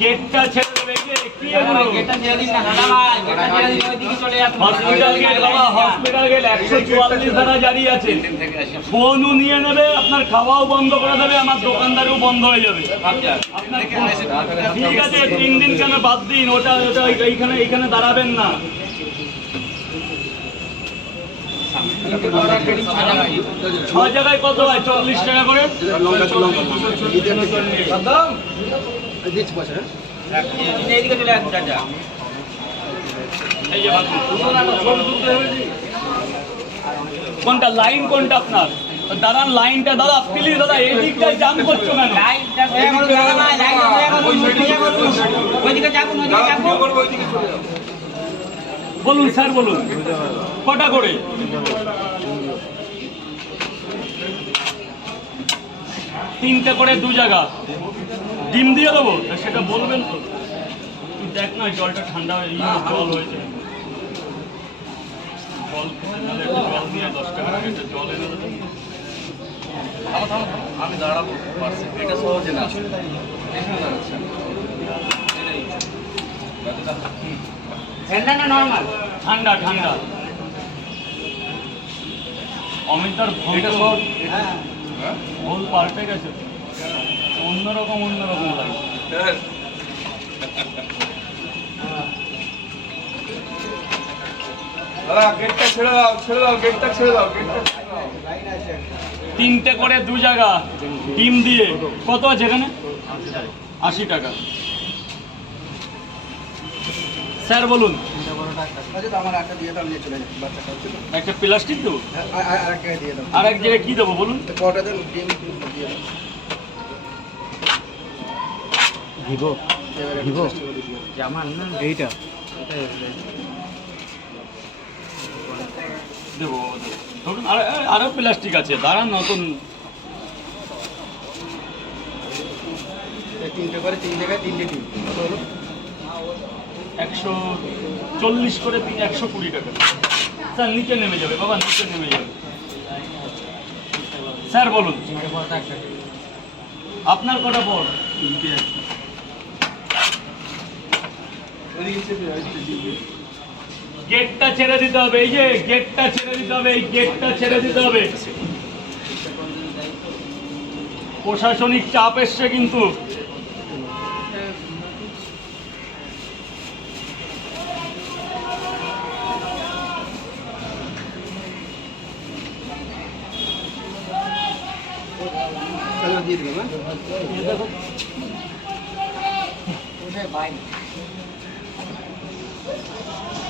গেটটা ছেড়ে দেবে কি এগুলো? গেটটা ছেড়ে দিন না দাদা ভাই, গেটটা ছেড়ে দিন, ওইদিকে চলে যান। হসপিটাল গেট বাবা, হসপিটাল গেট 144 ধারা জারি আছে। ফোনও নিয়ে নেবে, আপনার খাওয়াও বন্ধ করে দেবে, আমার দোকানদারও বন্ধ হয়ে যাবে। আপনার ঠিক আছে, 3 দিন কেন বাদ দিন, ওটা এইখানে দাঁড়াবেন না। ছ জায়গায় কত হয়? 40 টাকা করে। কোনটা লাইন, কোনটা আপনার? দাঁড়ান, লাইনটা দাদা প্লিজ, দাদা এই দিকটায় জাম করছো কেন? বলুন স্যার, বলুন কটা করে? তিনটে করে 2 জায়গা। ডিম দিয়ে দেবো সেটা বলবেন তো? তুই দেখ না, জলটা ঠান্ডা হয়ে জল হয়েছে, জল জল দিয়ে 10 টাকা জল এনে দেবো। আমি দাঁড়াবো, এটা সহজে না। ঠান্ডা না নরমাল? ঠান্ডা ঠান্ডা। অমিতার ভুল পাল্টে গেছে, অন্যরকম লাগে। গেটটা ছেড়ে দাও, গেটটা ছেড়ে দাও। 3টে করে 2 জায়গা ডিম দিয়ে। কত আছে এখানে? 80 টাকা। স্যার বলুন। একটা প্লাস্টিক দেবো, আর এক জায়গায় কি দেবো বলুন? এইটা দেবো ধরুন, আরো প্লাস্টিক আছে, দাঁড়ান নতুন। 3টে করে 3 জায়গায় 3টে ডিম। 140 করে 120 টাকা। স্যার নিচে নেমে যাবে বাবা, নিচে নেমে যাবে। স্যার বলুন আপনার কটা পর? গেটটা ছেড়ে দিতে হবে, এই যে গেটটা ছেড়ে দিতে হবে, এই গেটটা ছেড়ে দিতে হবে। প্রশাসনিক চাপ এসছে কিন্তু। দিয়ে দিলাম।